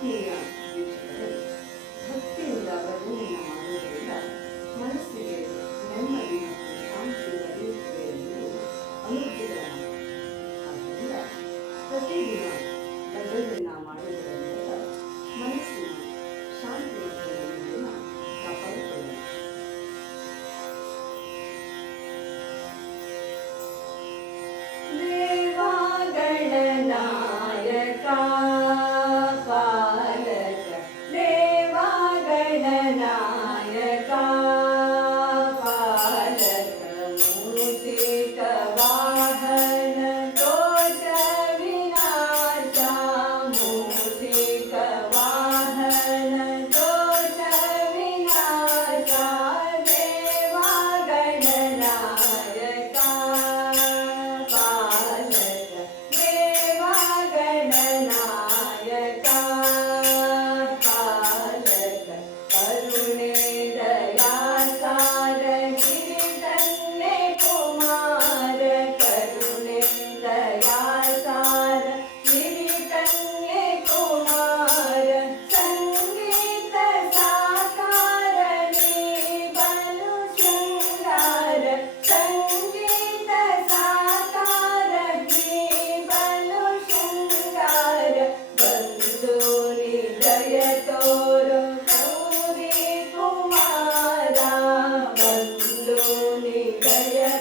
Yeah. yeah, yeah.